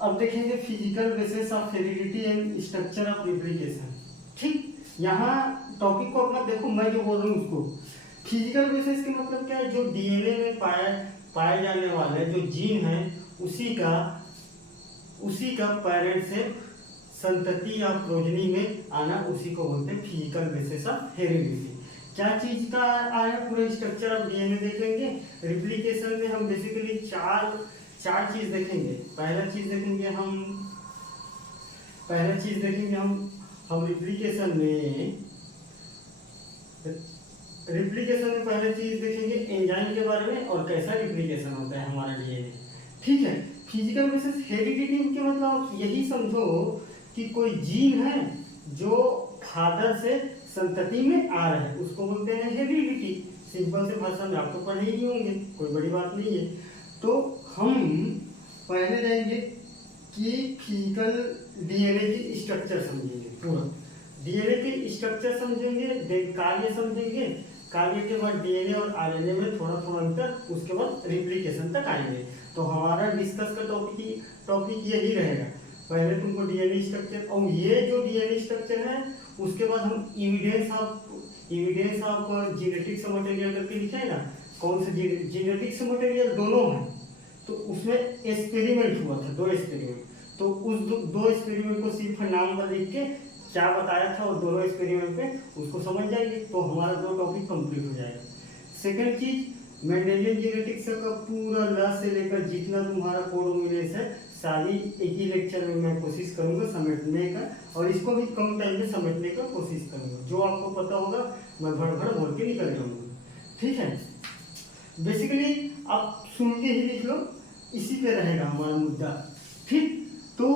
अब देखेंगे physical basis of heredity and structure of replication. ठीक, यहाँ टॉपिक को अपना देखो, मैं जो बोल रहा हूँ उसको। फिजिकल बेसिस के मतलब क्या है, जो डीएनए में पाए जाने वाले जो जीन है उसी का पेरेंट से संतति या प्रोजनी में आना, उसी को बोलते हैं फिजिकल बेसिस ऑफ हेरिडिटी। क्या चीज का आया, पूरे स्ट्रक्चर ऑफ डीएनए देख लेंगे। रिप्लिकेशन में हम बेसिकली चार चीज देखेंगे। पहला चीज देखेंगे हम रिप्लिकेशन में पहले चीज देखेंगे एंजाइम के बारे में और कैसा रिप्लिकेशन होता है हमारा डीएनए। ठीक है, फिजिकल बेसिस हेरिडिटी के मतलब यही समझो कि कोई जीन है जो फादर से संतति में आ रहा है, उसको बोलते हैं हेरिडिटी। सिंपल से भाषा में आप तो पढ़े ही होंगे, कोई बड़ी बात नहीं है। तो हम पहले जाएंगे कि फिजिकल डीएनए की स्ट्रक्चर समझेंगे, पूरा डीएनए की स्ट्रक्चर समझेंगे, कार्य समझेंगे, कार्य के बाद डीएनए और आरएनए में थोड़ा थोड़ा अंतर, उसके बाद रिप्लिकेशन तक आएंगे। तो हमारा डिस्कस का टॉपिक यही रहेगा। पहले तुमको डीएनए स्ट्रक्चर, और ये जो डीएनए स्ट्रक्चर है उसके बाद हम इविडेंस ऑफ जेनेटिक्स मटेरियल करके लिखा है ना, कौन से जेनेटिक्स मटेरियल दोनों हैं, तो उसमें एक्सपेरिमेंट हुआ था, 2 एक्सपेरिमेंट। तो उस दो एक्सपेरिमेंट को सिर्फ नाम पर लिख के क्या बताया था और दोनों एक्सपेरिमेंट पे उसको समझ जाएंगे, तो हमारा 2 टॉपिक कंप्लीट हो जाएगा। सेकंड चीज, मेंडेलियन जेनेटिक्स का पूरा लास्ट से लेकर जितना तुम्हारा कोडोमिनेंस है सारी एक ही लेक्चर में मैं कोशिश करूंगा समेटने का, और इसको भी कम टाइम में समेटने का कोशिश करूंगा। जो आपको पता होगा मैं भड़ बोल के निकल जाऊंगा। ठीक है, बेसिकली आप सुन के ही लिख लो, इसी पे रहेगा हमारा मुद्दा। ठीक, तो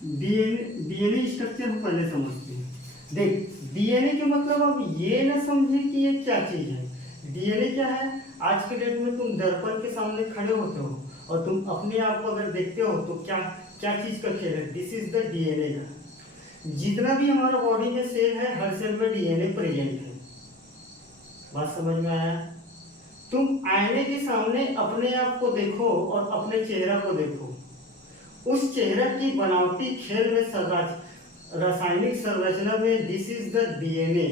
डीएनए स्ट्रक्चर हम पहले समझते हैं। देख, डीएनए के मतलब अब ये ना समझे कि ये क्या चीज है। डीएनए क्या है, आज के डेट में तुम दर्पण के सामने खड़े होते हो और तुम अपने आप को अगर देखते हो तो क्या क्या चीज का खेल है, दिस इज द डीएनए का। जितना भी हमारा बॉडी में सेल है, हर सेल में डीएनए प्रेजेंट है। बात समझ में आया? तुम आईने के सामने अपने आप को देखो और अपने चेहरा को देखो, उस चेहरा की बनावटी खेल में रासायनिक संरचना में दिस इज द डीएनए।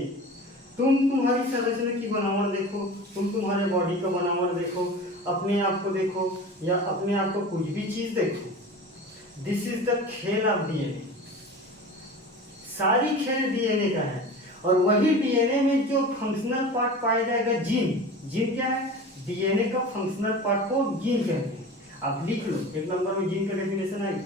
तुम तुम्हारी संरचना की बनावट देखो, तुम तुम्हारे बॉडी का बनावट देखो, अपने आप को देखो या अपने आप को कुछ भी चीज देखो, दिस इज द खेल ऑफ डीएनए। सारी खेल डीएनए का है। और वही डीएनए में जो फंक्शनल पार्ट पाया जाएगा, जीन क्या है, डीएनए का फंक्शनल पार्ट को जीन कहते हैं। आप लिख लो, 1 नंबर में जीन का डेफिनेशन आएगा,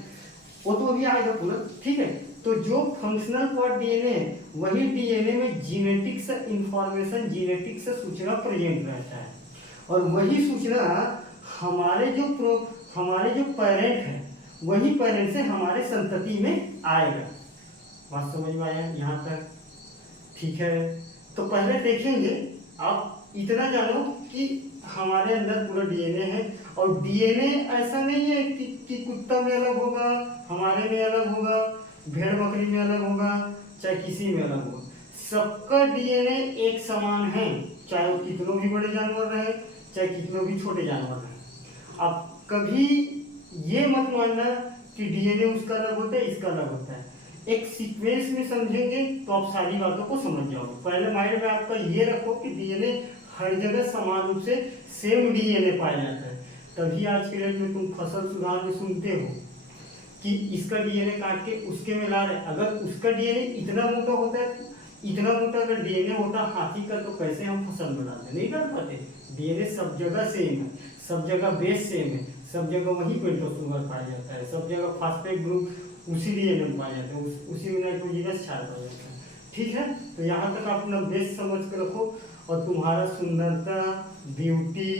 वो तो अभी आएगा पूरा। ठीक है, तो जो फंक्शनल पार्ट डीएनए है वही डीएनए में जेनेटिक्स इंफॉर्मेशन, जेनेटिक्स सूचना प्रेजेंट रहता है। और वही सूचना हमारे जो पेरेंट है, वही पेरेंट से हमारे संतति में आएगा। बात समझ में आया यहाँ तक? ठीक है, तो पहले देखेंगे, आप इतना जानो कि हमारे अंदर पूरा डीएनए है। और डीएनए ऐसा नहीं है कि कुत्ता में अलग होगा, हमारे में अलग होगा, भेड़ बकरी में अलग होगा, चाहे किसी में अलग होगा। सबका डीएनए एक समान है, चाहे वो कितनों भी बड़े जानवर रहे, चाहे कितनों भी छोटे जानवर रहे। अब कभी ये मत मानना कि डीएनए उसका अलग होता है, इसका अलग होता है। एक सीक्वेंस में समझेंगे तो आप सारी बातों को समझ जाओगे। पहले माइंड में आपका ये रखो कि डीएनए हर जगह समान रूप से सेम डीएनए पाया जाता है। तभी आज के डेट में तुम फसल सुधार में सुनते हो कि इसका डीएनए काट के उसके में ला रहे। अगर उसका डीएनए इतना मोटा होता है, इतना मोटा अगर डीएनए होता हाथी का, तो कैसे हम फसल बनाते? नहीं कर पाते। डीएनए सब जगह सेम है, सब जगह बेस सेम है, सब जगह वही पेंटोस पाया जाता है, सब जगह फास्फेट ग्रुप उसी डीएनए में पाया जाता है, उसी में नाइट्रोजनस क्षार पाया जाता है। ठीक है, तो यहाँ तक आप अपना बेस समझ के रखो। और तुम्हारा सुंदरता, ब्यूटी,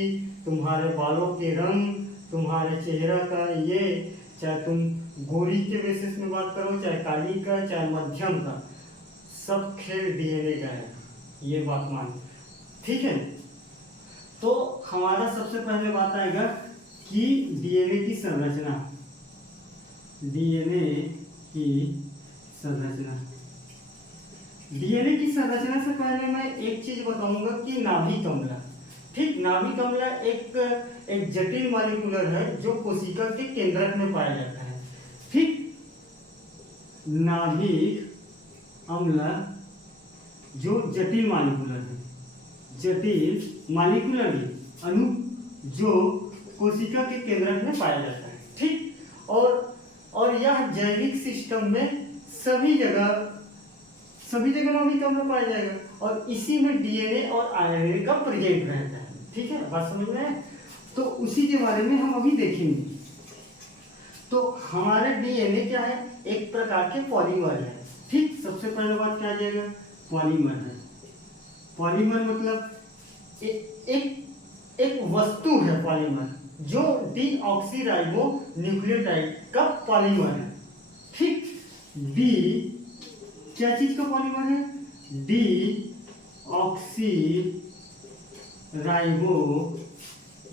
तुम्हारे बालों के रंग, तुम्हारे चेहरा का ये, चाहे तुम गोरी के बेसिस में बात करो, चाहे काली का, चाहे मध्यम का, सब खेल डीएनए का है, ये बात मान। ठीक है, तो हमारा सबसे पहले बात आएगा कि डीएनए की संरचना। डीएनए की संरचना से पहले मैं एक चीज बताऊंगा कि नाभि कमला। ठीक, नाभि कमला एक एक जटिल मॉलिक्यूलर है जो कोशिका के केंद्रक में पाया जाता है। ठीक, नाभिक अम्ल जो जटिल मॉलिक्यूलर है, जटिल मॉलिक्यूलर अणु जो कोशिका के केंद्रक में पाया जाता है। ठीक, और यह जैविक सिस्टम में सभी जगह नाभिक अम्ल पाया जाएगा और इसी में डीएनए और आरएनए का प्रेजेंट रहता है। ठीक है, बात समझ में है? तो उसी के बारे में हम अभी देखेंगे। तो हमारे डीएनए क्या है? एक प्रकार के पॉलीमर है। ठीक, सबसे पहले बात क्या आ जाएगा? पॉलीमर है। पॉलीमर मतलब एक वस्तु है पॉलीमर, जो डीऑक्सीराइबो न्यूक्लियोटाइड का पॉलीमर है। ठीक, डी क्या चीज का पॉलीमर है? डीऑक्सीराइबो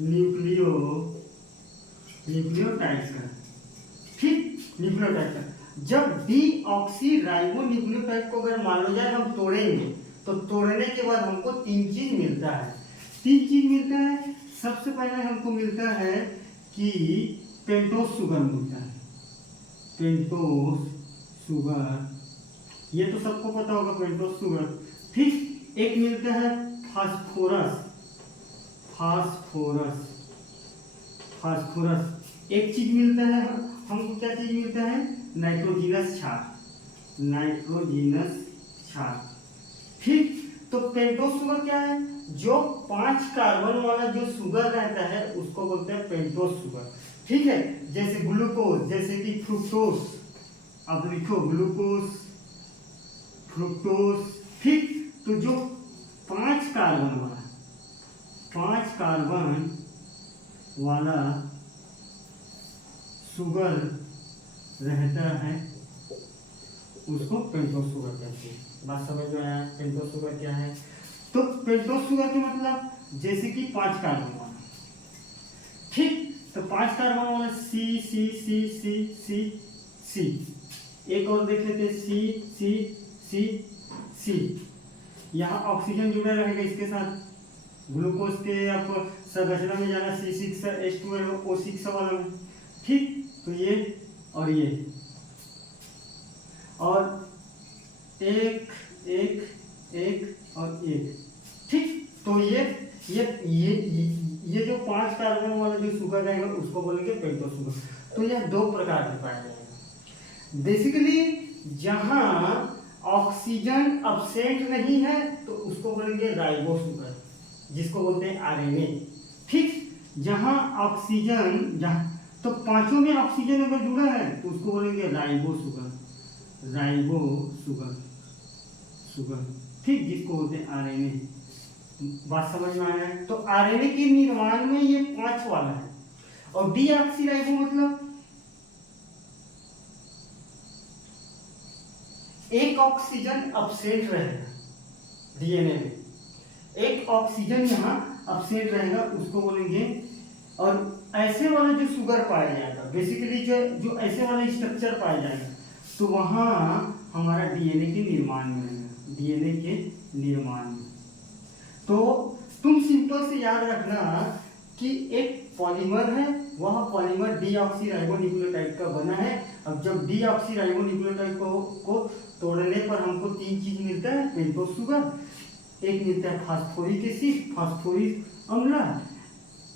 न्यूक्लियोटाइड का। ठीक, न्यूक्लियोटाइड का। जब डीऑक्सीराइबो न्यूक्लियोटाइड को अगर मान लो जाए हम तोड़ेंगे तो तोड़ने के बाद हमको 3 चीज मिलता है। 3 चीज मिलता है। सबसे पहले हमको मिलता है कि पेंटोस शुगर मिलता है। पेंटोस शुगर, ये तो सबको पता होगा पेंटोस शुगर। ठीक, एक मिलता है फास्फोरस। एक चीज मिलता है हमको, क्या चीज मिलता है? नाइट्रोजिनस क्षार। ठीक, तो पेंटोस शुगर क्या है? जो 5 कार्बन वाला जो शुगर रहता है उसको बोलते हैं पेंटोस शुगर। ठीक है, जैसे ग्लूकोज, जैसे कि फ्रुक्टोज, आप लिखो ग्लूकोज, फ्रुक्टोज। ठीक, तो जो 5 कार्बन वाला शुगर रहता है उसको पेंटोस शुगर कहते हैं। बात समझ में आया? पेंटोस शुगर क्या है? तो पेंटोस शुगर के मतलब जैसे कि 5 कार्बन वाला। ठीक, तो 5 कार्बन वाला सी सी सी सी सी सी, एक और देख लेते सी सी सी सी। यहाँ ऑक्सीजन जुड़ा रहेगा इसके साथ। ग्लूकोज के आप संरचना में जाना C6H12O6 वाला में। ठीक, तो ये और ये और एक और एक। ठीक, तो ये जो 5 कार्बन वाला जो शुगर रहेगा उसको बोलेंगे पेंटोस शुगर। तो यह 2 प्रकार के पाया जाएगा। बेसिकली जहां ऑक्सीजन अब्सेंट नहीं है तो उसको बोलेंगे राइबो शुगर, जिसको बोलते हैं आरएनए। ठीक, जहां तो 5 में ऑक्सीजन अगर जुड़ा है तो उसको बोलेंगे राइबो शुगर। ठीक, जिसको बोलते हैं आरएनए। बात समझ में आया है? तो आरएनए के निर्माण में ये 5 वाला है। और डीऑक्सीराइबो मतलब एक ऑक्सीजन अब्सेंट रहेगा डीएनए में, एक ऑक्सीजन यहाँ अब्सेंट रहेगा, उसको बोलेंगे। और ऐसे वाला जो शुगर पाया जाएगा, बेसिकली जो ऐसे वाला स्ट्रक्चर पाया जाएगा, तो वहाँ हमारा डीएनए के निर्माण में रहेगा, डीएनए के निर्माण में। तो तुम सिंपल से याद रखना कि एक पॉलीमर है, वह पॉलीमर डीऑक्सीराइबोन्यूक्लियोटाइड का बना है। अब जब डीऑक्सीराइबोन्यूक्लियोटाइड को तोड़ने पर हमको 3 चीज मिलता है, पेंटोस शुगर, एक मिलता है फास्फोरिक एसिड, फास्फोरिक अम्ल,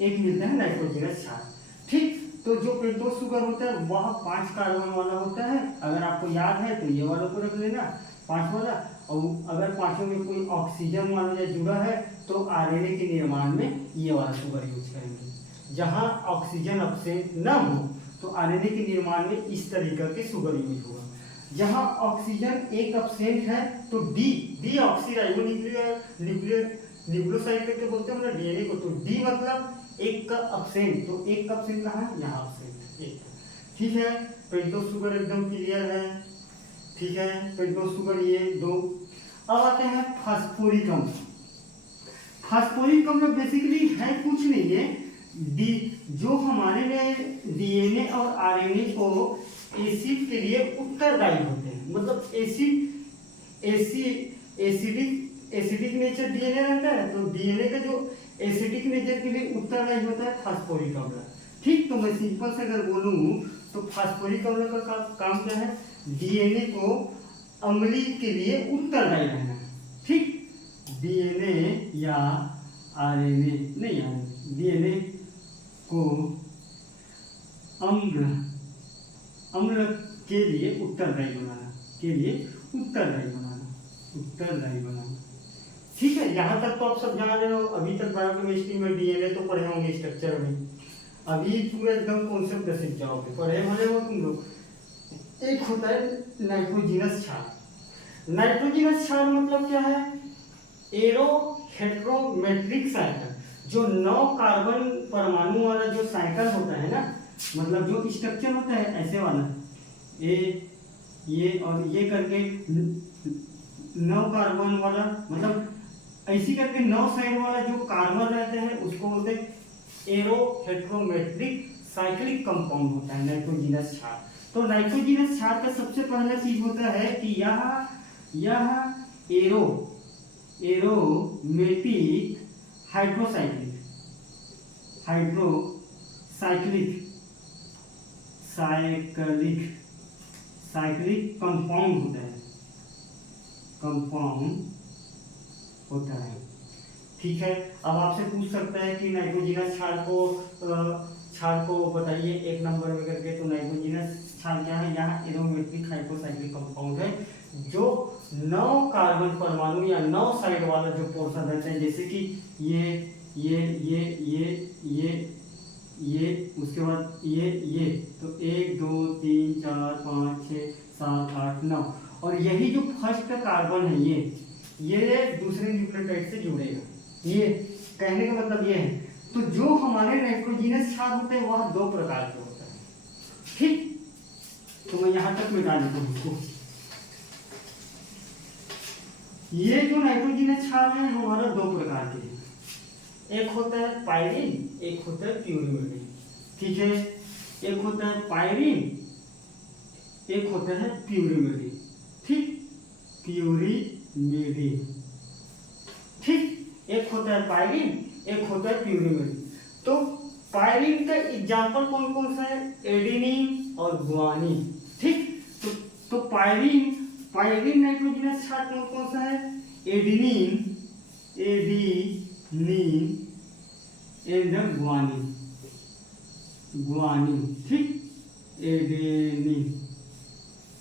एक मिलता है नाइट्रोजनस क्षार। ठीक, तो जो पेंटोस शुगर होता है वह 5 कार्बन वाला होता है। अगर आपको याद है तो ये वाला को रख लेना 5 वाला। और अगर 5 में कोई ऑक्सीजन मान लो जुड़ा है तो आरएनए के निर्माण में ये वाला शुगर यूज करेंगे। जहां ऑक्सीजन अब्सेंट न हो तो आरएनए के निर्माण में इस तरीके के शुगर यूज होगा। जहां ऑक्सीजन एक अब्सेंट है तो न्यूक्लियोसाइड करके बोलते हैं ना डीएनए को। तो डी मतलब एक का अब्सेंट, तो एक का अब्सेंट कहाँ है? यहाँ अब्सेंट एक। ठीक है, पेंटोस शुगर एकदम क्लियर है। ठीक है, पेंटोस शुगर ये 2। अब आते हैं फास्फोरिक अम्ल। फास्फोरिक अम्ल बेसिकली है कुछ नहीं है, जो हमारे में डीएनए और आरएनए को एसिड के लिए उत्तरदायी होते हैं। मतलब एसिडिक एसिडिक नेचर डीएनए रहता है, तो डीएनए का जो एसिडिक नेचर के लिए उत्तरदायी होता है फास्फोरिक अम्ल। ठीक, तो मैं सिंपल से अगर बोलूं तो फास्फोरिक अम्ल का काम क्या है, डीएनए को अम्लीय के लिए उत्तरदायी रहना है। ठीक, डीएनए या आरएनए नहीं, डीएनए को अम्ल के लिए उत्तरदायी बनाना, के लिए उत्तरदायी बनाना। ठीक है, यहाँ तक तो आप सब जान रहे हो। अभी तक बायोकेमिस्ट्री में डीएनए तो पढ़े होंगे स्ट्रक्चर में, अभी पूरा एकदम कॉन्सेप्ट सीख जाओगे, पढ़े होने हो तुम लोग। एक होता है नाइट्रोजिनस क्षार। नाइट्रोजिनस क्षार मतलब क्या है, एरो हेट्रोमेट्रिक साइकिल, जो 9 कार्बन परमाणु वाला जो साइकिल होता है ना, मतलब जो स्ट्रक्चर होता है ऐसे वाला, ये और ये करके 9 कार्बन वाला, मतलब ऐसी करके 9 साइड वाला जो कार्बन रहते हैं उसको बोलते हैं एरो हेट्रोमेट्रिक साइक्लिक कंपाउंड होता है नाइट्रोजिनस क्षार। तो नाइट्रोजिनस क्षार का सबसे पहला चीज होता है कि यह एरोमेटिक साइक्लिक कंपाउंड होता है। ठीक है, अब आपसे पूछ सकता है कि नाइट्रोजिनस क्षार को बताइए एक नंबर में करके, तो नाइट्रोजिनस क्षार क्या है, यहाँ एरोमेट्रिक हाइड्रोसाइक्लिक कंपाउंड है, जो 9 कार्बन परमाणु या 9 साइड वाला जो पोर्शन रहता है, जैसे कि ये उसके बाद ये, तो 1 2 3 4 5 6 7 8 9, और यही जो फर्स्ट कार्बन है ये दूसरे न्यूक्लियोटाइड से जुड़ेगा। ये कहने का मतलब ये है। तो जो हमारे नाइट्रोजिनस क्षार होते हैं वह 2 प्रकार के होते हैं। ठीक, तो मैं यहां तक मिटा देता हूं इसको। ये जो नाइट्रोजिनस क्षार है हमारा 2 प्रकार के हैं, एक होता है पायरीन, एक होता है प्यूरिमेडिन। ठीक है, एक होता है पायरीन, एक होता है प्यूरिमेडिन। ठीक, प्यूरिमेडिन। ठीक, एक होता है पायरीन, एक होता है प्यूरिमेडिन। तो पायरीन का एग्जाम्पल कौन कौन सा है, एडेनिन और गुआनिन। ठीक, तो पायरीन नाइट्रोजिनस क्षार कौन कौन सा है, एडेनिन एंड गुआनिन। ठीक, एडेनिन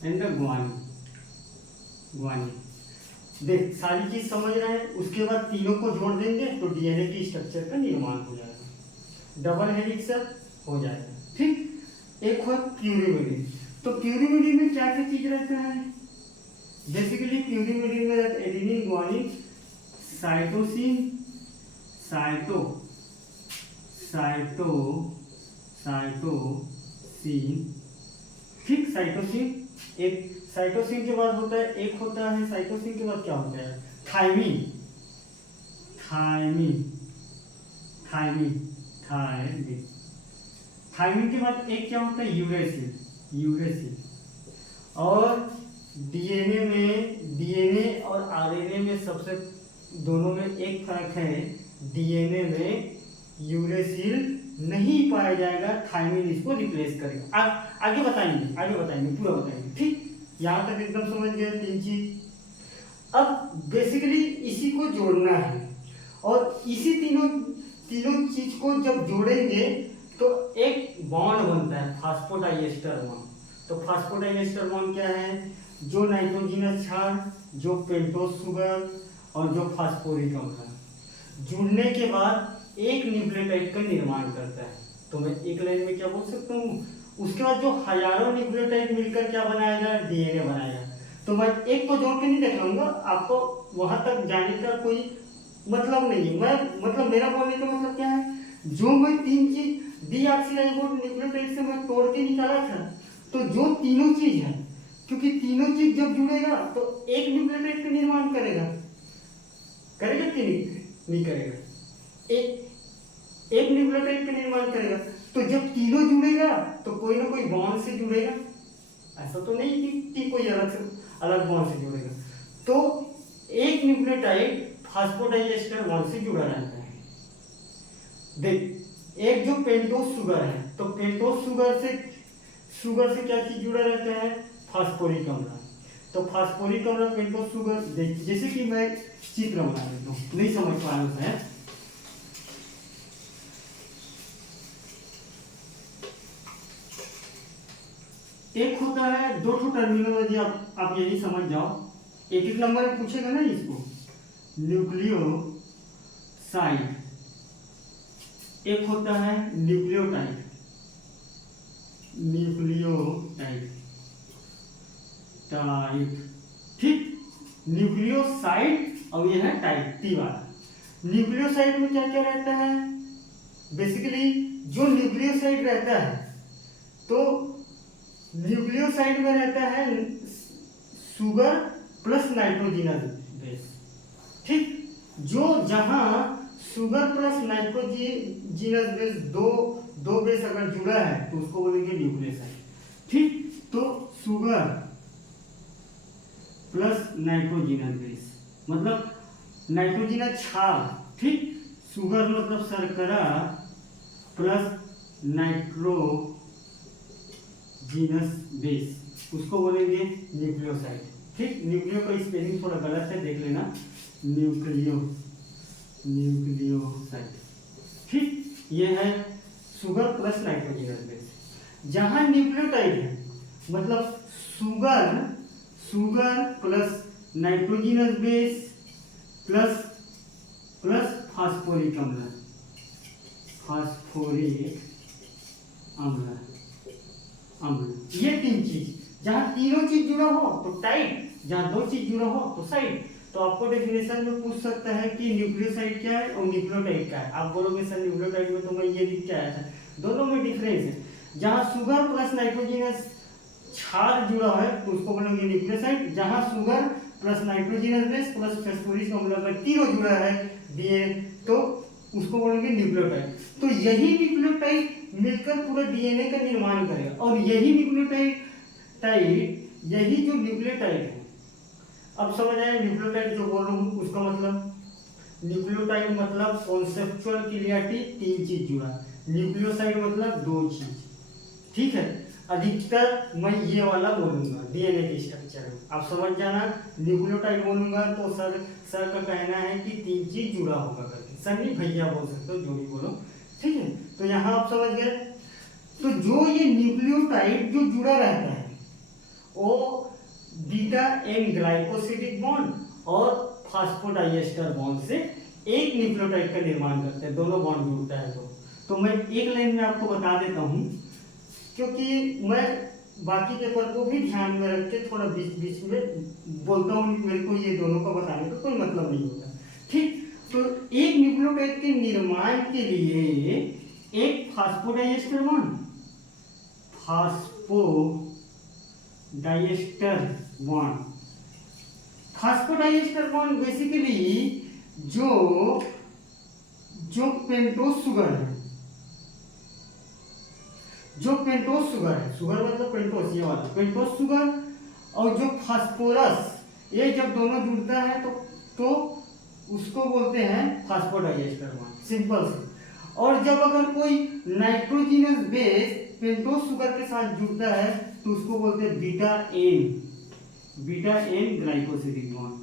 एंड गुआनिन। देख, सारी चीज समझ रहे हैं। उसके बाद तीनों को जोड़ देंगे तो डीएनए की स्ट्रक्चर का निर्माण हो जाएगा, डबल हेलिक्स हो जाएगा। ठीक, एक हो प्यूरिमेडिन। तो प्यूरिमेडिन में क्या क्या चीज रहता है, बेसिकली प्यूरिमेडिन में रहता है एडेनिन गुआनिन, साइटोसिन, ठीक, साइटोसिन। एक साइटोसिन के बाद होता है, एक होता है साइटोसिन के बाद क्या होता है, थायमिन के बाद एक क्या होता है, यूरेसिल। और डीएनए और आरएनए में सबसे दोनों में एक फर्क है, डीएनए में यूरेसिल नहीं पाया जाएगा, थायमिन इसको रिप्लेस करेगा। आगे बताएंगे, पूरा बताएंगे। ठीक, यहाँ तक एकदम समझ गए 3 चीज। अब बेसिकली इसी को जोड़ना है, और इसी तीनों चीज को जब जोड़ेंगे तो एक बॉन्ड बनता है, फास्फोडाइएस्टर बॉन्ड। तो फास्फोडाइएस्टर बॉन्ड क्या है, जो नाइट्रोजिनस क्षार, जो पेंटोस शुगर और जो फास्फोरिक अम्ल जुड़ने के बाद एक न्यूक्लियोटाइड का निर्माण करता है। तो मैं एक लाइन में क्या बोल सकता हूँ, उसके बाद जो हजारों न्यूक्लियोटाइड मिलकर क्या बनाएगा, डीएनए बनाएगा। तो मैं एक को जोड़ के नहीं दिखाऊंगा, आपको वहां तक जाने का कोई मतलब नहीं है। मतलब मेरा बोलने का मतलब क्या है, जो मैं 3 चीज डीऑक्सीराइबो न्यूक्लियोटाइड से मैं तोड़ के निकाला था, तो जो तीनों चीज है, क्योंकि तीनों चीज जब जुड़ेगा तो एक न्यूक्लियोटाइड का निर्माण करेगा कि नहीं करेगा, एक न्यूक्लियोटाइड का निर्माण करेगा। तो जब तीनों जुड़ेगा तो कोई ना कोई बॉन्ड से जुड़ेगा, ऐसा तो नहीं कि कोई अलग बॉन्ड से जुड़ेगा। तो एक न्यूक्लियोटाइड फास्फोडाइएस्टर बॉन्ड से जुड़ा रहता है। देख, एक जो पेंटोस शुगर है, तो पेंटोस शुगर से क्या चीज जुड़ा रहता है? फास्फोरिक अम्ल। तो फास्फोरिक अम्ल पेंटोस शुगर, जैसे कि मैं चित्र बना देता हूँ, नहीं समझ पा रहा हूँ शायद। एक होता है, दो टर्मिनोलॉजी आप यही समझ जाओ, एक एक नंबर में पूछेगा ना इसको। न्यूक्लियोसाइड, एक होता है न्यूक्लियोटाइड। ठीक, न्यूक्लियोसाइड और ये है टाइप टी वाला। न्यूक्लियोसाइड में क्या क्या रहता है? बेसिकली जो न्यूक्लियोसाइड रहता है, तो न्यूक्लियोसाइड में रहता है शुगर प्लस नाइट्रोजिनस बेस। ठीक, जो जहां शुगर प्लस नाइट्रोजिनस बेस दो बेस अगर जुड़ा है तो उसको बोलेंगे न्यूक्लियोसाइड। ठीक, तो शुगर प्लस नाइट्रोजिनस बेस मतलब नाइट्रोजिनस क्षार। ठीक, शुगर मतलब शर्करा प्लस नाइट्रोजिनस बेस, उसको बोलेंगे न्यूक्लियोसाइड। ठीक, न्यूक्लियो का स्पेलिंग थोड़ा गलत है, देख लेना, न्यूक्लियोसाइड। ठीक, ये है शुगर प्लस नाइट्रोजिनस बेस। जहां न्यूक्लियोटाइड है मतलब sugar plus nitrogenous base plus phosphoric अम्ल, ये तीन चीज, जहां तीनों चीज जुड़ा हो तो टाइड, जहां दो चीज जुड़ा हो तो साइड। तो आपको डेफिनेशन में पूछ सकता है कि न्यूक्लियोसाइड क्या है और न्यूक्लियोटाइड क्या है। आप बोलोगे सर न्यूक्लियोटाइड में तो मैं ये लिख के आया था, दोनों में डिफरेंस है। जहां शुगर प्लस नाइट्रोजिनस क्षार जुड़ा है तो उसको बोलेंगे न्यूक्लियोसाइड। जहां sugar plus nitrogenous base plus phosphoric अम्ल अगर तीनों जुड़ा है डीएनए तो उसको बोलेंगे न्यूक्लियोटाइड। तो यही न्यूक्लियोटाइड मिलकर पूरा डीएनए का निर्माण करेगा। और यही जो न्यूक्लियोटाइड है, अब समझ आया न्यूक्लियोटाइड जो बोल रहा हूँ उसका मतलब। न्यूक्लियोटाइड मतलब कॉन्सेप्चुअल क्लियरिटी, तीन चीज जुड़ा। न्यूक्लियोसाइड मतलब दो चीज। ठीक है, अधिकतर मैं ये वाला बोलूंगा डीएनए के स्ट्रक्चर में, आप समझ जाना। न्यूक्लियोटाइड बोलूंगा तो सर का कहना है कि तीन चीज जुड़ा होगा करके। सर नहीं, भैया बोल सकते हो, जो भी बोलो। ठीक है, तो यहाँ आप समझ गए। तो जो ये न्यूक्लियोटाइड जो जुड़ा रहता है वो बीटा एन ग्लाइकोसिडिक बॉन्ड और फास्फोडाइएस्टर बॉन्ड से एक न्यूक्लियोटाइड का निर्माण करते हैं, दोनों बॉन्ड जुड़ता है। तो मैं एक लाइन में आपको बता देता हूँ, क्योंकि मैं बाकी पेपर को भी ध्यान में रख के थोड़ा बीच में बोलता हूँ, मेरे को ये दोनों का बताने का कोई मतलब नहीं होता। ठीक, तो एक न्यूक्लियोटाइड के निर्माण के लिए एक फास्फोडाइएस्टर बॉन्ड बेसिकली जो पेंटोस शुगर है, शुगर मतलब पेंटोस, ये वाला पेंटोस शुगर और जो फास्फोरस, ये जब दोनों जुड़ता है तो उसको बोलते हैं फास्फोडाइएस्टर बॉन्ड, सिंपल से। और जब अगर कोई नाइट्रोजिनस बेस पेंटोस शुगर के साथ जुड़ता है तो उसको बोलते हैं बीटा एन ग्लाइकोसिडिक बॉन्ड।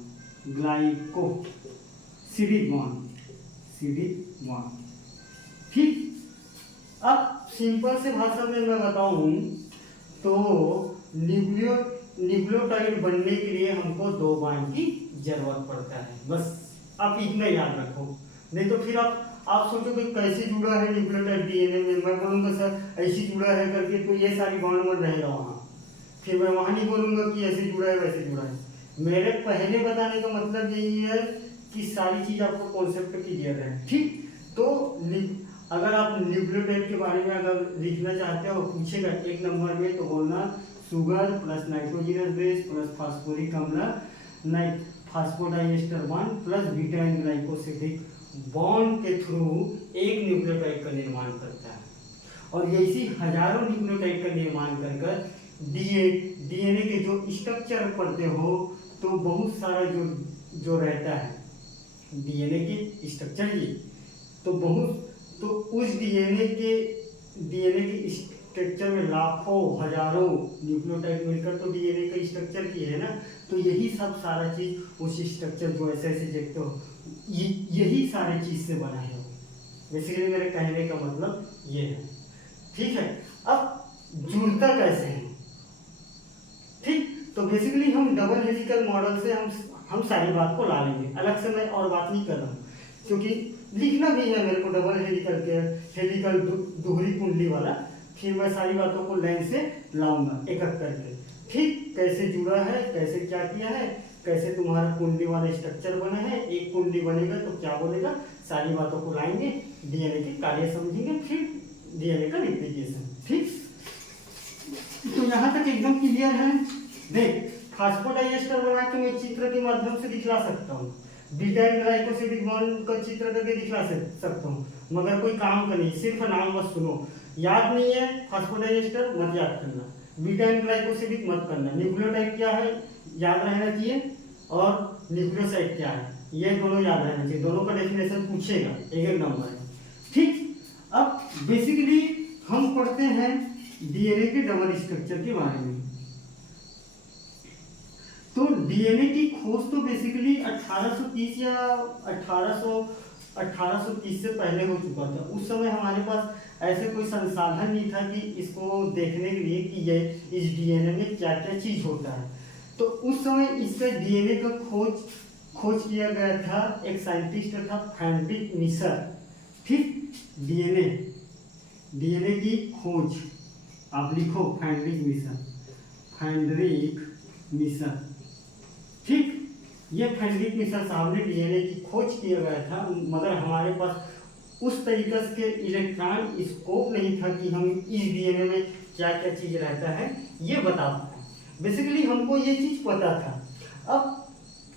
ठीक, अब सिंपल से भाषा में मैं बताऊं तो न्यूक्लियोटाइड बनने के लिए हमको दो बॉन्ड की जरूरत पड़ता है, बस आप इतना याद रखो। नहीं तो फिर आप सोचोगे कैसे जुड़ा है न्यूक्लियोटाइड डीएनए में, मैं बोलूंगा सर ऐसे जुड़ा है करके, तो ये सारी बॉन्ड मत रहेगा वहाँ। फिर मैं वहाँ नहीं बोलूंगा कि ऐसे जुड़ा है वैसे जुड़ा है। मेरे पहले बताने का मतलब यही है कि सारी चीज आपको कॉन्सेप्ट क्लियर है। ठीक, तो अगर आप न्यूक्लियोटाइड के बारे में अगर लिखना चाहते हो पूछेगा एक नंबर में, तो बोलना sugar plus nitrogenous base plus phosphoric अम्ल phosphodiester bond plus beta N glycosidic bond के थ्रू एक न्यूक्लियोटाइड का निर्माण करता है। और ऐसी हजारों न्यूक्लियोटाइड का निर्माण कर डीएनए के जो स्ट्रक्चर पढ़ते हो तो बहुत सारा जो जो रहता है डीएनए की स्ट्रक्चर ये, तो उस डीएनए के स्ट्रक्चर में लाखों हजारों न्यूक्लियोटाइड मिलकर तो डीएनए का स्ट्रक्चर की है ना। तो यही सब सारा चीज उस स्ट्रक्चर जो ऐसे ऐसे देखते हो यही सारे चीज से बना है। बेसिकली मेरे कहने का मतलब ये है, ठीक है। अब जुड़ता कैसे है, ठीक। तो बेसिकली हम डबल हेलिकल मॉडल से हम सारी बात को ला लेंगे, अलग से मैं और बात नहीं कर रहा हूँ, क्योंकि लिखना भी है मेरे को डबल हेलिकल दोहरी कुंडली वाला। फिर मैं सारी बातों को लाइन से लाऊंगा एक एक करके, ठीक। कैसे जुड़ा है, कैसे क्या किया है, कैसे तुम्हारा कुंडली वाला स्ट्रक्चर बना है, एक कुंडली बनेगा तो क्या बोलेगा, सारी बातों को लाएंगे, डीएनए के कार्य समझेंगे, फिर डीएनए का रिप्लिकेशन, ठीक। तो यहाँ तक एकदम क्लियर है। देख, फास्फोडाइएस्टर बना के मैं चित्र के माध्यम से दिखला सकता हूँ, बीटाइल ग्लाइकोसिडिक बॉन्ड का चित्र करके दिखला सकता हूँ, मगर कोई काम का नहीं, सिर्फ नाम बस सुनो। याद नहीं है फास्फोडाइएस्टर, मत याद करना, बीटाइल ग्लाइकोसिडिक मत करना, न्यूक्लियोटाइड क्या है याद रहना चाहिए, और न्यूक्लियोसाइड क्या है ये दोनों याद रहना चाहिए, दोनों का डेफिनेशन पूछेगा, एक एक नंबर है, ठीक। अब बेसिकली हम पढ़ते हैं डीएनए के डबल स्ट्रक्चर के बारे में। तो डीएनए की खोज तो बेसिकली 1830 या 1830 से पहले हो चुका था। उस समय हमारे पास ऐसे कोई संसाधन नहीं था कि इसको देखने के लिए कि ये इस डीएनए में क्या क्या चीज होता है। तो उस समय इसका डीएनए का खोज किया गया था, एक साइंटिस्ट था फ्रेडरिक मिशर, ठीक। डीएनए की खोज आप लिखो फ्रेडरिक मिशर, ठीक। ये फ्रेडरिक मिशर साहब ने डीएनए की खोज किया गया था, मगर हमारे पास उस तरीके के इलेक्ट्रॉन स्कोप नहीं था कि हम इस डीएनए में क्या क्या चीज रहता है ये बता पाए। बेसिकली हमको ये चीज पता था अब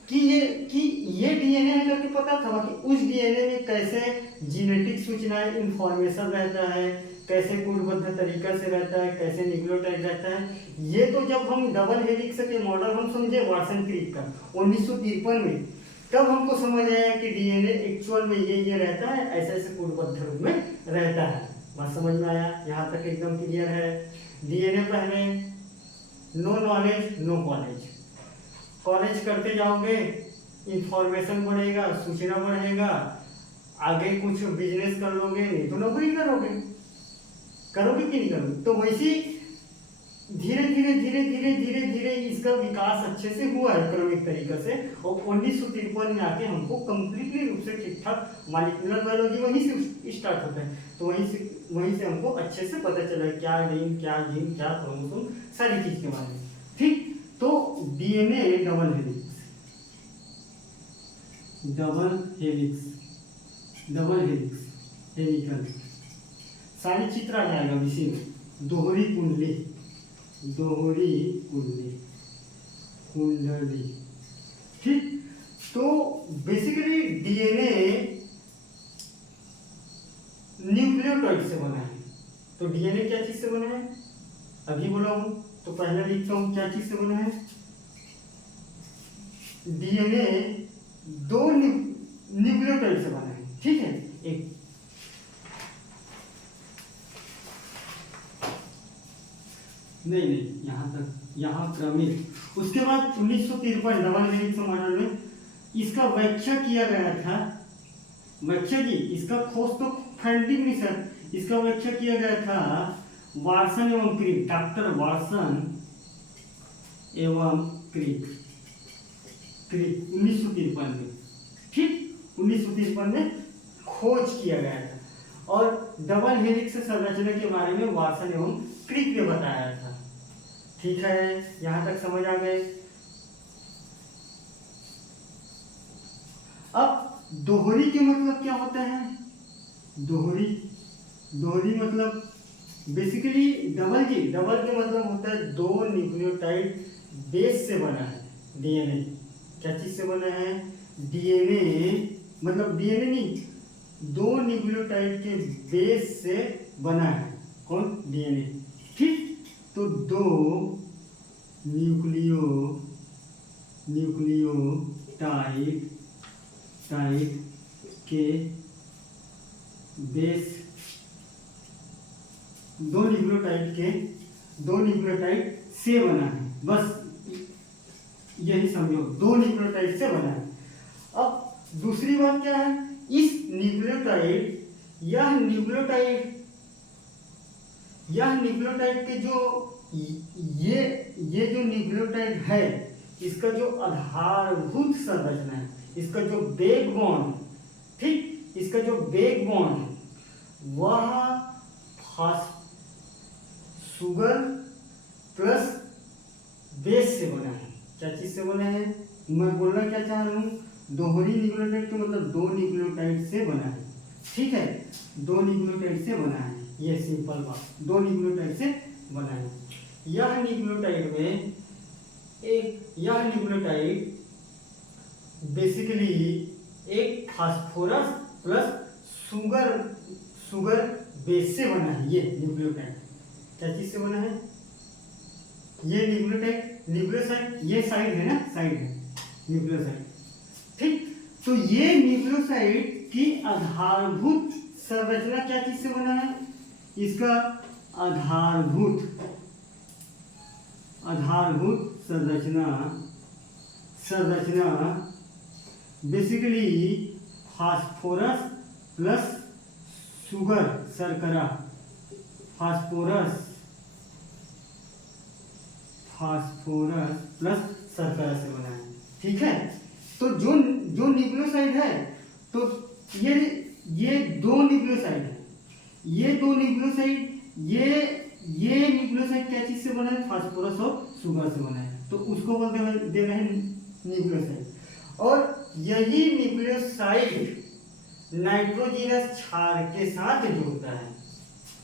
कि ये डीएनए है करके पता था, बाकी उस डीएनए में कैसे जीनेटिक सूचनाएं इंफॉर्मेशन रहता है, कैसे कूटबद्ध तरीका से रहता है, कैसे न्यूक्लियोटाइड रहता है, ये तो जब हम डबल हेलिक्स के मॉडल हम समझे वाटसन क्रिक का 1953 में, तब हमको समझ आया कि डीएनए एक्चुअल में ये रहता है, ऐसे ऐसे कूटबद्ध रूप में रहता है। बात समझ में आया, यहाँ तक एकदम क्लियर है। डीएनए पहले no knowledge no college, college करते जाओगे इंफॉर्मेशन बढ़ेगा, सूचना बढ़ेगा, आगे कुछ बिजनेस कर लोगे, नहीं तो नौकरी करोगे कि नहीं करोगे। तो वैसे धीरे धीरे इसका विकास अच्छे से हुआ है क्रमिक तरीके से, और 1953 में आके हमको कंप्लीटली रूप से ठीक ठाक मॉलिक्यूलर बायोलॉजी वहीं से स्टार्ट होता है। तो वहीं से हमको अच्छे से पता चला है क्या जीन क्या क्रोमोसोम सारी चीज के बारे में, ठीक। तो डीएनए डबल हेलिकल सारी चित्र आ जाएगा इसी में, दोहरी कुंडली, ठीक। तो बेसिकली डीएनए न्यूक्लियोटाइड से बना है। तो डीएनए क्या चीज से बना है अभी बोला हूं, तो पहले लिखता हूं क्या चीज से बना है। डीएनए 2 न्यूक्लियोटाइड से बना है, ठीक है। एक नहीं यहाँ क्रमिक। उसके बाद 1953 डबल हेलिक्स मॉडल में इसका व्याख्या किया गया था, इसका खोज तो फ्रेडरिक मिशर, इसका व्याख्या किया गया था वाटसन एवं क्रिक, डॉक्टर वाटसन एवं क्रिक 1953 में, ठीक। 1953 में खोज किया गया था, और डबल हेलिक्स संरचना के बारे में वाटसन एवं क्रिक ने बताया था, ठीक है। यहां तक समझ आ गए। अब दोहरी के मतलब क्या होता है, दोहरी मतलब बेसिकली डबल के मतलब होता है 2 न्यूक्लियोटाइड बेस से बना है डीएनए। क्या चीज से बना है डीएनए, मतलब डीएनए नहीं, 2 न्यूक्लियोटाइड के बेस से बना है कौन डीएनए, ठीक। तो 2 न्यूक्लियोटाइड टाइट के बेस, दो न्यूक्लियोटाइड से बना है, बस यही समझो, दो न्यूक्लियोटाइड से बना है। अब दूसरी बात क्या है, इस यह न्यूक्लियोटाइड के जो ये जो न्यूक्लियोटाइड है, इसका जो आधारभूत संरचना है, इसका जो बैकबोन, ठीक, इसका जो बैकबोन है वह शुगर प्लस बेस से बना है। क्या चीज से बना है, मैं बोलना क्या चाह रहा हूँ, दोहरी न्यूक्लियोटाइड के मतलब दो न्यूक्लियोटाइड से बना है, ठीक है, दो न्यूक्लियोटाइड से बना है, ये सिंपल बात, दो न्यूक्लियोटाइड से बना है। यह न्यूक्लियोटाइड बेसिकली एक फास्फोरस प्लस शुगर बेस से बना है। ये न्यूक्लियोटाइड क्या चीज से बना है, ये न्यूक्लियोसाइड, ये साइड है ना, साइड है न्यूक्लियोसाइड, ठीक। तो ये न्यूक्लियोसाइड की आधारभूत संरचना क्या चीज से बना है, इसका आधारभूत संरचना बेसिकली फास्फोरस प्लस शुगर, शर्करा, फास्फोरस प्लस शर्करा से बना है, ठीक है। तो जो न्यूक्लियोसाइड है, तो ये दो न्यूक्लियोसाइड है, ये न्यूक्लियोसाइड क्या चीज से बना है, फास्फोरस और शुगर से बना है, तो उसको बोलते दे रहे हैं न्यूक्लियोसाइड। और यही न्यूक्लियोसाइड नाइट्रोजनस क्षार के साथ जुड़ता है।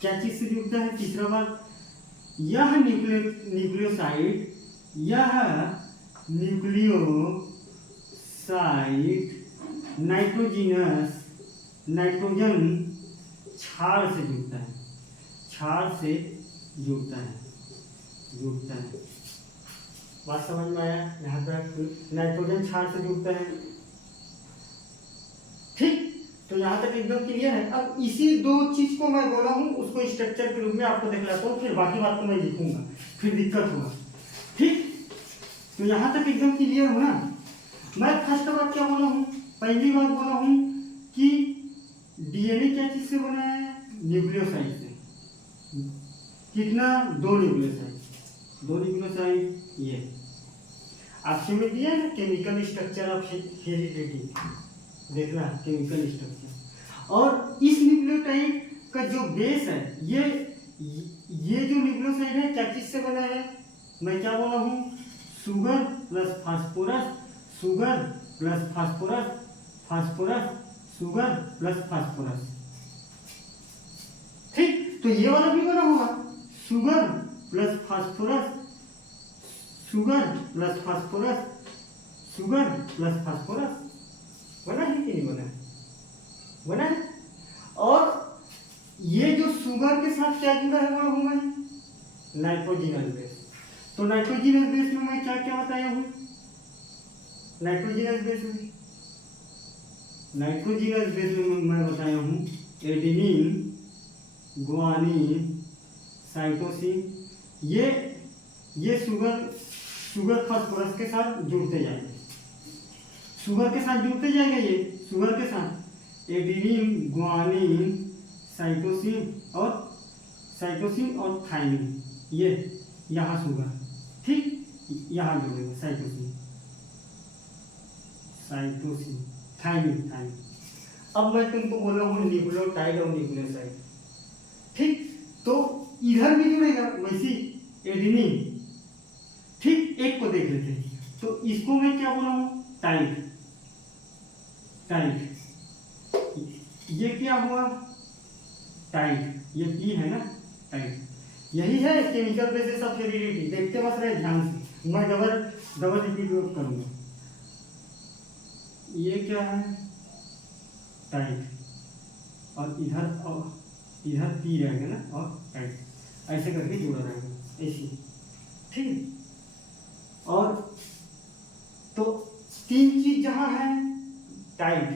क्या चीज से जुड़ता है, तीसरा बात, यह न्यूक्लियोसाइड नाइट्रोजन क्षार से जुड़ता है, बात समझ में आया, यहाँ पर नाइट्रोजन क्षार से जुड़ता है, ठीक। तो यहाँ तक एकदम क्लियर है। अब इसी दो चीज को मैं बोला हूँ, उसको स्ट्रक्चर के रूप में आपको दिखलाता हूँ, फिर बाकी बात को मैं लिखूंगा, फिर दिक्कत होगा, ठीक। तो यहाँ तक एकदम क्लियर हो ना। मैं फर्स्ट बात क्या बोला हूँ, पहली बात बोला हूँ कि डीएनए क्या चीज से बना है, न्यूक्लियोसाइड से। कितना, दो न्यूक्लियोसाइड। ये आपसे में दिया है केमिकल स्ट्रक्चर ऑफ हेरिडिटी, देखना केमिकल स्ट्रक्चर। और इस न्यूक्लियोटाइड का जो बेस है, ये जो न्यूक्लियोसाइड है क्या चीज से बना है, मैं क्या बोला हूँ, sugar plus phosphorus, sugar plus phosphorus, sugar plus phosphorus, ठीक। तो ये वाला भी बना होगा, sugar plus phosphorus, sugar plus phosphorus, बना है कि नहीं बना है। और ये जो शुगर के साथ क्या जुड़ा है बोला हूं मैं, नाइट्रोजनस बेस। तो नाइट्रोजनस बेस में मैं क्या क्या बताया हूं, नाइट्रोजनस बेस में मैं बताया हूं एडेनिन, गुआनिन, साइटोसिन, ये शुगर फास्फोरस के साथ जुड़ते जाएंगे, ये शुगर के साथ एडेनिन, गुआनिन, साइटोसिन और थाइमिन, ये यहाँ शुगर, ठीक, यहाँ जुड़ेगा साइटोसिन, थाइमिन। अब मैं तुमको बोला हूँ न्यूक्लियोटाइड और न्यूक्लियोसाइड, ठीक। तो इधर भी जुड़ेगा वैसी एडेनिन, ठीक। एक को देख लेते हैं, तो इसको मैं क्या बोला हूँ, टाइट। ये क्या हुआ, टाइट, ये पी है ना, टाइट। यही है केमिकल बेसिस ऑफ हेरिडिटी, देखते बस रहे ध्यान से, मैं डबल रिपीट करूंगा। ये क्या है, टाइट, और इधर पी रहेगा ना, और टाइट, ऐसे करके जुड़ा रहेगा, ऐसे, ठीक। और तो तीन चीज जहां टाइट,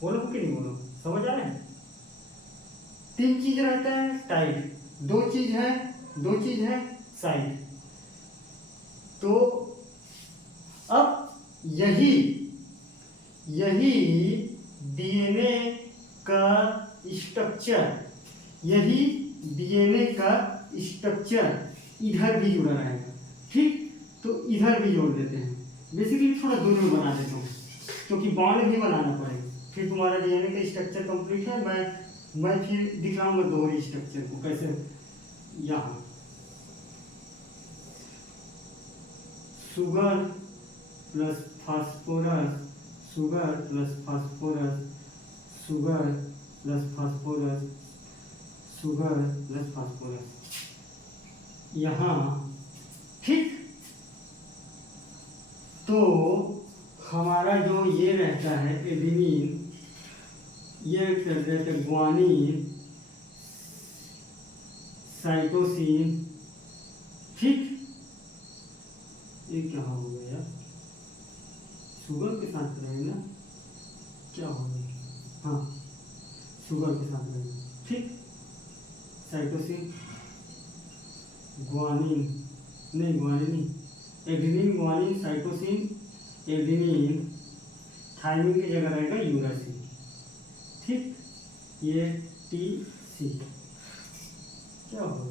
बोलो कि नहीं बोलो, समझ आ रहा है? 3 चीज रहता है टाइट, 2 चीज है साइड। तो अब यही डीएनए का स्ट्रक्चर इधर भी जुड़ा रहेगा, ठीक। तो इधर भी जोड़ देते हैं, बेसिकली थोड़ा दूर में बना देता हूँ क्योंकि बॉन्ड भी बनाना पड़ेगा। फिर तुम्हारा डीएनए का स्ट्रक्चर कंप्लीट है, मैं फिर दिखाऊंगा दोहरी स्ट्रक्चर को कैसे। यहाँ sugar plus phosphorus, sugar plus phosphorus, sugar plus phosphorus, sugar plus phosphorus, यहाँ, ठीक। तो हमारा जो ये रहता है एडेनिन, ये कहते हैं ग्वानिन, साइटोसिन, ठीक। ये क्या हो गया यार, शुगर के साथ रहेगा, क्या हो गया, हाँ शुगर के साथ रहेगा, ठीक। साइटोसिन, ग्वानिन नहीं, adenine, guanine, cytosine, adenine, thymine की जगह रहेगा यूरासिल, ठीक। ये टी सी क्या होगा,